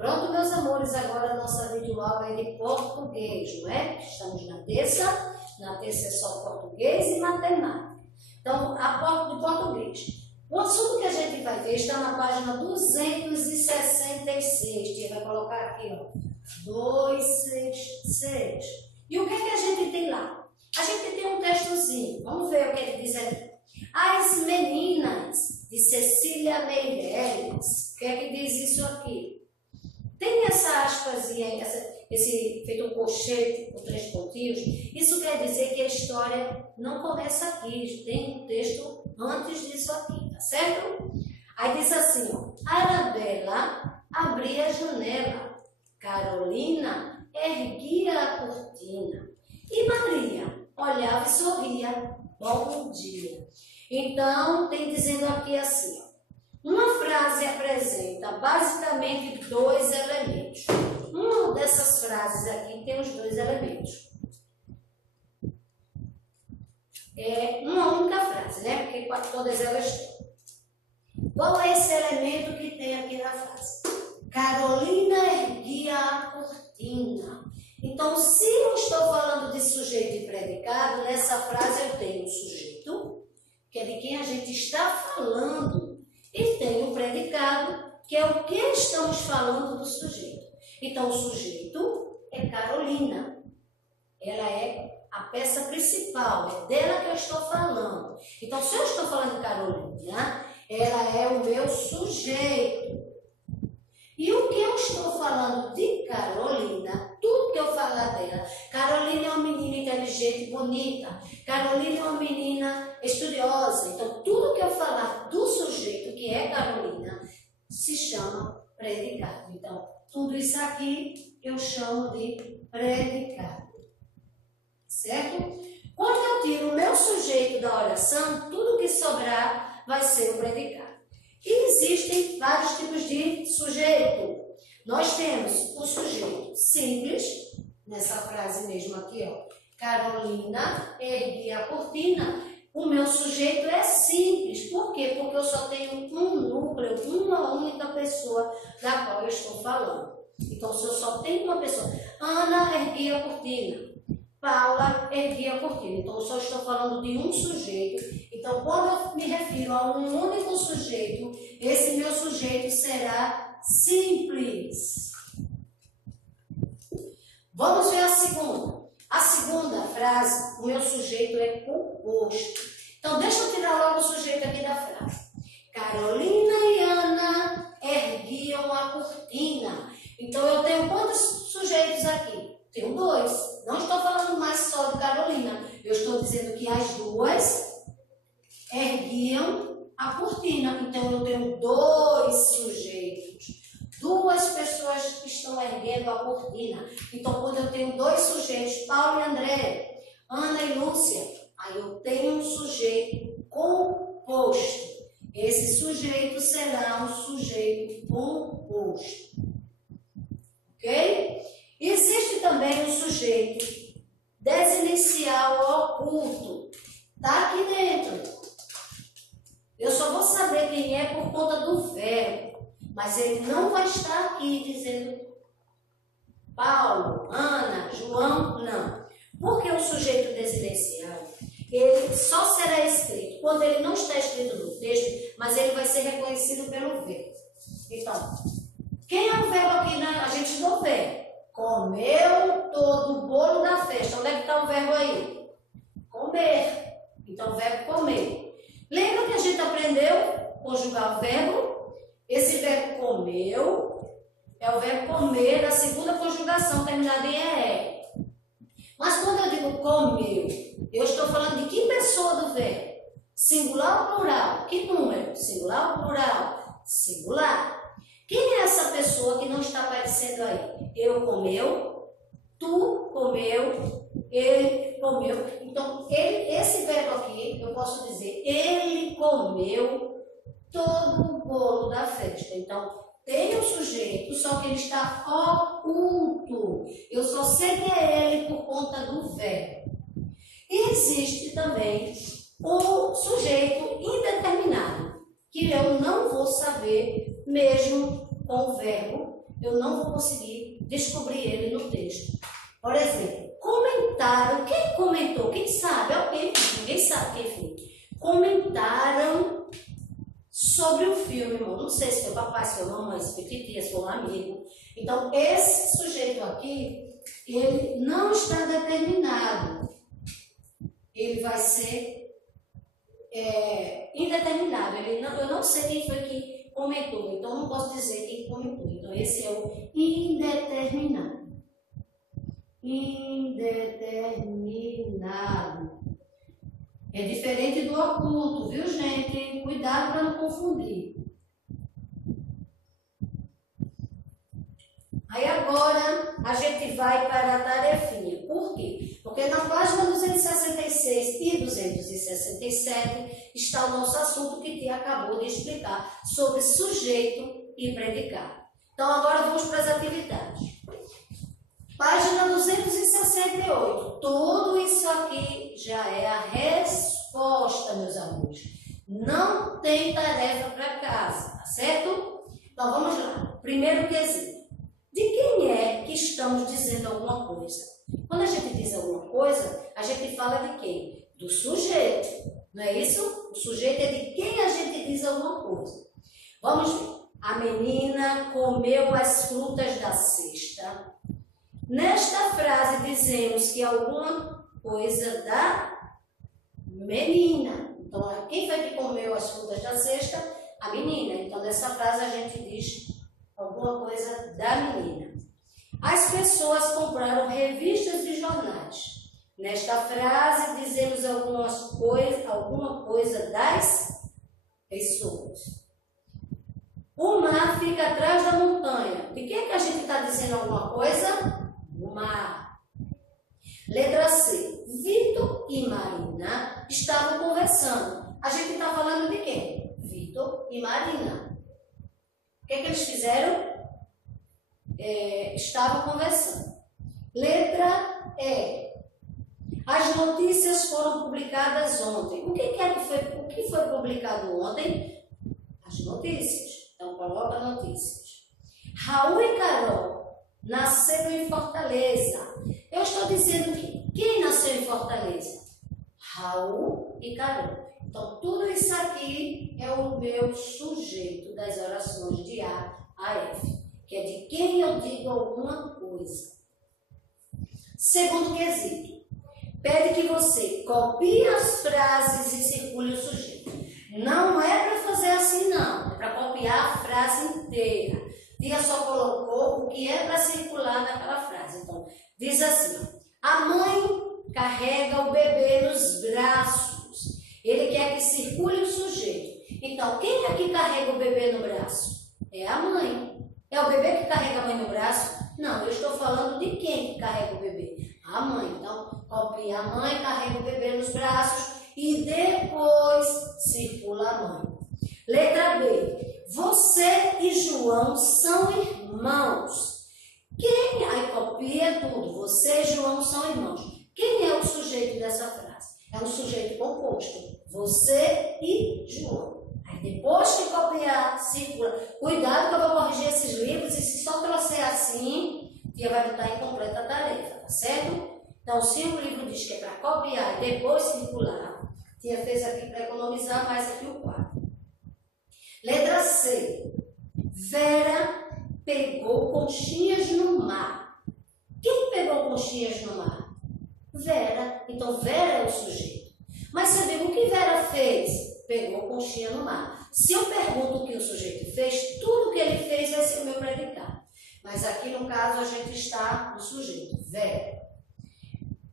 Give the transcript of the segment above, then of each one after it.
Pronto, meus amores, agora a nossa videoaula é de português, não é? Estamos na terça é só português e matemática. Então, a parte de português. O assunto que a gente vai ver está na página 266. Tia vai colocar aqui, ó, 266. E o que é que a gente tem lá? A gente tem um textozinho. Vamos ver o que ele diz aqui. As meninas de Cecília Meirelles. O que é que diz isso aqui? Tem essa aspasinha, esse feito um colchete com 3 pontinhos. Isso quer dizer que a história não começa aqui. Tem um texto antes disso aqui, tá certo? Aí diz assim, ó. Arabella abria a janela. Carolina erguia a cortina. E Maria olhava e sorria. Bom dia. Então, tem dizendo aqui assim, ó. Uma frase apresenta basicamente 2 elementos. Uma dessas frases aqui tem os 2 elementos. É uma única frase, né? Porque todas elas têm. Qual é esse elemento que tem aqui na frase? Carolina erguia a cortina. Então, se eu estou falando de sujeito e predicado, nessa frase eu tenho o sujeito, que é de quem a gente está falando. E tem o predicado, que é o que estamos falando do sujeito. Então, o sujeito é Carolina. Ela é a peça principal, é dela que eu estou falando. Então, se eu estou falando de Carolina, ela é o meu sujeito. E o que eu estou falando de Carolina, tudo que eu falar dela, Carolina é uma menina inteligente e bonita, Carolina é uma menina estudiosa, então tudo que eu falar do sujeito, que é Carolina, se chama predicado. Então, tudo isso aqui eu chamo de predicado, certo? Quando eu tiro o meu sujeito da oração, tudo que sobrar vai ser o predicado. E existem vários tipos de sujeito. Nós temos o sujeito simples, nessa frase mesmo aqui, ó. Carolina erguia a cortina. O meu sujeito é simples. Por quê? Porque eu só tenho um núcleo, uma única pessoa da qual eu estou falando. Então, se eu só tenho uma pessoa, Ana erguia a cortina. Paula erguia a cortina. Então, eu só estou falando de um sujeito. Então, quando eu me refiro a um único sujeito, esse meu sujeito será simples. Vamos ver a segunda. A segunda frase, o meu sujeito é composto. Então, deixa eu tirar logo o sujeito aqui da frase. Carolina e Ana erguiam a cortina. Então, eu tenho quantos sujeitos aqui? Tenho 2. Não estou falando mais só de Carolina. Eu estou dizendo que as duas erguiam a cortina. Então, eu tenho 2 sujeitos. 2 pessoas que estão erguendo a cortina. Então, quando eu tenho 2 sujeitos, Paulo e André, Ana e Lúcia, aí eu tenho um sujeito composto. Esse sujeito será um sujeito composto. Ok? Existe também um sujeito desinicial oculto. Está aqui dentro. Eu só vou saber quem é por conta do verbo. Mas ele não vai estar aqui dizendo Paulo, Ana, João, não. Porque o sujeito desinicial, ele só será escrito quando ele não está escrito no texto, mas ele vai ser reconhecido pelo verbo. Então, quem é o verbo aqui? A gente não vê. Comeu todo o bolo da festa. Onde é que está o verbo aí? Comer. Então, o verbo comer. Lembra que a gente aprendeu conjugar o verbo? Esse verbo comeu é o verbo comer da segunda conjugação, terminada em ER. Mas quando eu digo comeu, eu estou falando de que pessoa do verbo? Singular ou plural? Que número? Singular ou plural? Singular. Quem é essa pessoa que não está aparecendo aí? Eu comeu, tu comeu, ele comeu. Então, esse verbo aqui, eu posso dizer, ele comeu todo o bolo da festa. Então, tem um sujeito, só que ele está oculto. Eu só sei que é ele por conta do verbo. E existe também o sujeito indeterminado, que eu não vou saber mesmo com o verbo eu não vou conseguir descobrir ele no texto. Por exemplo, comentaram. Quem comentou? Quem sabe? Alguém? Ninguém sabe quem foi. Comentaram sobre o filme, irmão. Não sei se foi papai, se foi mamãe, se foi titia, se foi um amigo. Então, esse sujeito aqui, ele não está determinado. Ele vai ser indeterminado. Eu não sei quem foi que comentou, então não posso dizer quem comentou. Então, esse é o indeterminado. Indeterminado. É diferente do oculto, viu, gente? Cuidado para não confundir. Aí agora a gente vai para a tarefinha. Por quê? Porque na página 266 e 267 está o nosso assunto que Tia acabou de explicar sobre sujeito e predicado. Então agora vamos para as atividades. Página 268. Tudo isso aqui já é a resposta, meus amigos. Não tem tarefa para casa, tá certo? Então vamos lá. Primeiro quesito. De quem é que estamos dizendo alguma coisa? Quando a gente diz alguma coisa, a gente fala de quem? Do sujeito. Não é isso? O sujeito é de quem a gente diz alguma coisa. Vamos ver. A menina comeu as frutas da cesta. Nesta frase dizemos que alguma coisa da menina. Então, quem foi que comeu as frutas da cesta? A menina. Então, nessa frase a gente diz alguma coisa da menina. As pessoas compraram revistas e jornais. Nesta frase dizemos alguma coisa das pessoas. O mar fica atrás da montanha. De quem é que a gente está dizendo alguma coisa? O mar. Letra C. Vitor e Marina estavam conversando. A gente está falando de quem? Vitor e Marina. O que é que eles fizeram? Estavam conversando. Letra E. As notícias foram publicadas ontem. O que foi publicado ontem? As notícias. Então, coloca notícias. Raul e Carol nasceram em Fortaleza. Eu estou dizendo que quem nasceu em Fortaleza? Raul e Carol. Então, tudo isso aqui é o meu sujeito das orações de A a F, que é de quem eu digo alguma coisa. Segundo quesito, pede que você copie as frases e circule o sujeito. Não é para fazer assim, não. É para copiar a frase inteira. Tia só colocou o que é para circular naquela frase. Então, diz assim: a mãe carrega o bebê nos braços. Ele quer que circule o sujeito. Então, quem é que carrega o bebê no braço? É a mãe. É o bebê que carrega a mãe no braço? Não, eu estou falando de quem que carrega o bebê? A mãe. Então, copia a mãe, carrega o bebê nos braços e depois circula a mãe. Letra B. Você e João são irmãos. Quem? Aí copia tudo. Você e João são irmãos. Quem é o sujeito dessa frase? É um sujeito composto. Você e João. Aí depois que copiar, circula. Cuidado que eu vou corrigir esses livros e se só trouxer assim, tia vai botar incompleta a tarefa, tá certo? Então, se o livro diz que é para copiar e depois circular, tia fez aqui para economizar mais aqui o quadro. Letra C. Vera pegou conchinhas no mar. Quem pegou conchinhas no mar? Vera. Então, Vera é o sujeito. Mas você viu o que Vera fez? Pegou conchinha no mar. Se eu pergunto o que o sujeito fez, tudo que ele fez vai ser o meu predicado. Mas aqui, no caso, a gente está no sujeito. Vera.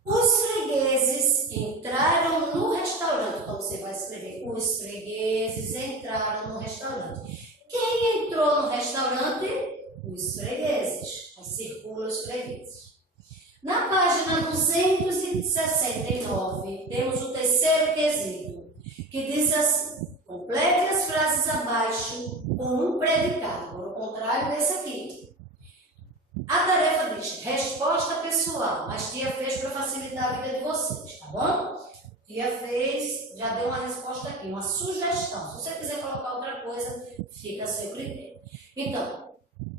Os fregueses entraram no restaurante. Então, você vai escrever: os fregueses entraram no restaurante. Quem entrou no restaurante? Os fregueses. Aí circula os fregueses. Na página 269, temos o terceiro quesito, que diz assim: complete as frases abaixo com um predicado, por contrário desse aqui. A tarefa diz resposta pessoal, mas tia fez para facilitar a vida de vocês, tá bom? Tia fez, já deu uma resposta aqui, uma sugestão. Se você quiser colocar outra coisa, fica a seu critério. Então,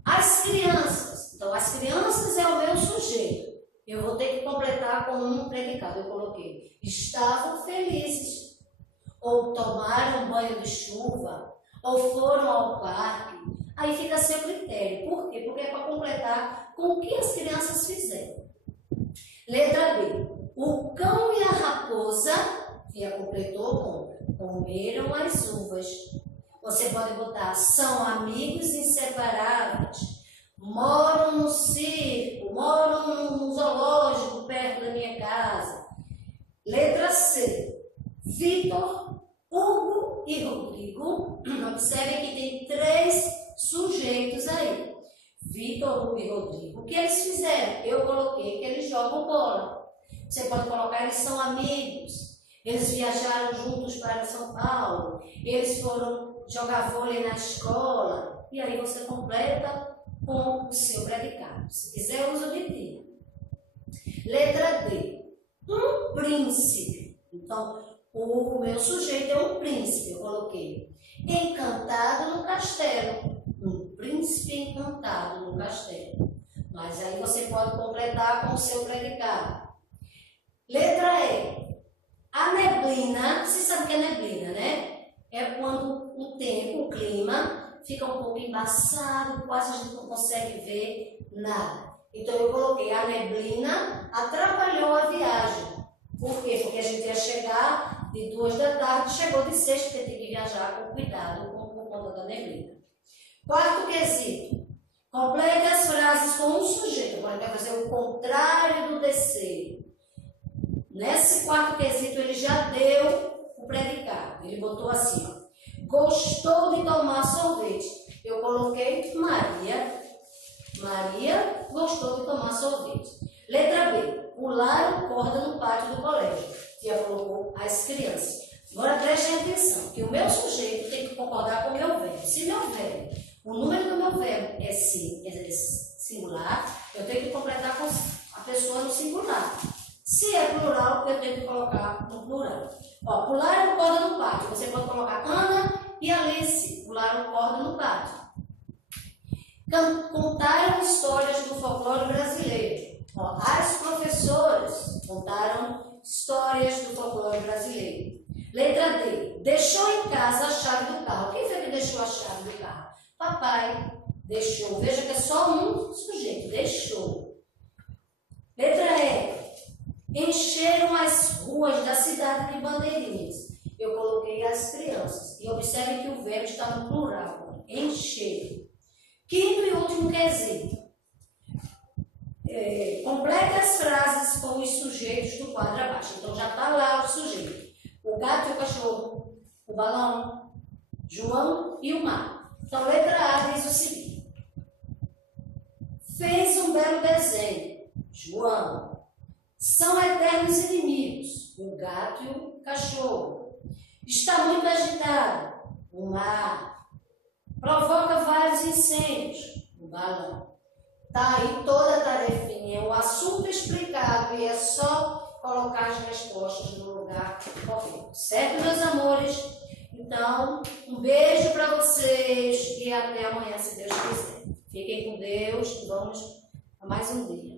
As crianças. Então, as crianças é o meu sujeito. Eu vou ter que completar com um predicado. Eu coloquei: estavam felizes, ou tomaram banho de chuva, ou foram ao parque. Aí fica a seu critério. Por quê? Porque é para completar com o que as crianças fizeram. Letra B. O cão e a raposa, já completou com: comeram as uvas. Você pode botar: são amigos inseparáveis, moram no circo, moram no zoológico perto da minha casa. Letra C. Vitor, Hugo e Rodrigo. Observe que tem 3 sujeitos aí. Vitor, Hugo e Rodrigo. O que eles fizeram? Eu coloquei que eles jogam bola. Você pode colocar: eles são amigos. Eles viajaram juntos para São Paulo. Eles foram jogar vôlei na escola. E aí você completa com o seu predicado. Se quiser, usa o de ti. Letra D. Um príncipe. Então, o meu sujeito é um príncipe. Eu coloquei: encantado no castelo. Um príncipe encantado no castelo. Mas aí você pode completar com o seu predicado. Letra E. A neblina. Você sabe o que é neblina, né? É quando o tempo, o clima, fica um pouco embaçado, quase a gente não consegue ver nada. Então eu coloquei: a neblina atrapalhou a viagem. Por quê? Porque a gente ia chegar de 2 da tarde, chegou de 6, porque tem que viajar com cuidado por conta da neblina. Quarto quesito. Complete as frases com um sujeito. Agora vai fazer o contrário do terceiro. Nesse quarto quesito ele já deu o predicado. Ele botou assim, ó: gostou de tomar sorvete. Eu coloquei Maria. Maria gostou de tomar sorvete. Letra B. Pularam corda no pátio do colégio. Já colocou as crianças. Agora prestem atenção, que o meu sujeito tem que concordar com o meu verbo. Se meu verbo, o número do meu verbo é singular, eu tenho que completar com a pessoa no singular. Se é plural, eu tenho que colocar no plural. Ó, pularam corda no pátio. Você pode colocar Ana e Alice. Pularam corda no pátio. Contaram histórias do folclore brasileiro. Ó, as professoras contaram histórias do folclore brasileiro. Letra D. Deixou em casa a chave do carro. Quem foi que deixou a chave do carro? Papai deixou. Veja que é só um sujeito. Deixou. Letra E. Encheram as ruas da cidade de bandeirinhas. Eu coloquei as crianças. E observe que o verbo está no plural. Encher. Quinto e último quesito. Complete as frases com os sujeitos do quadro abaixo. Então já está lá o sujeito. O gato e o cachorro. O balão. João e o mar. Então letra A diz o seguinte: fez um belo desenho. João. São eternos inimigos, o gato e o cachorro. Está muito agitado, o mar. Provoca vários incêndios, o balão. Está aí toda a tarefinha, o assunto explicado, e é só colocar as respostas no lugar correto. Certo, meus amores? Então, um beijo para vocês e até amanhã, se Deus quiser. Fiquem com Deus e vamos a mais um dia.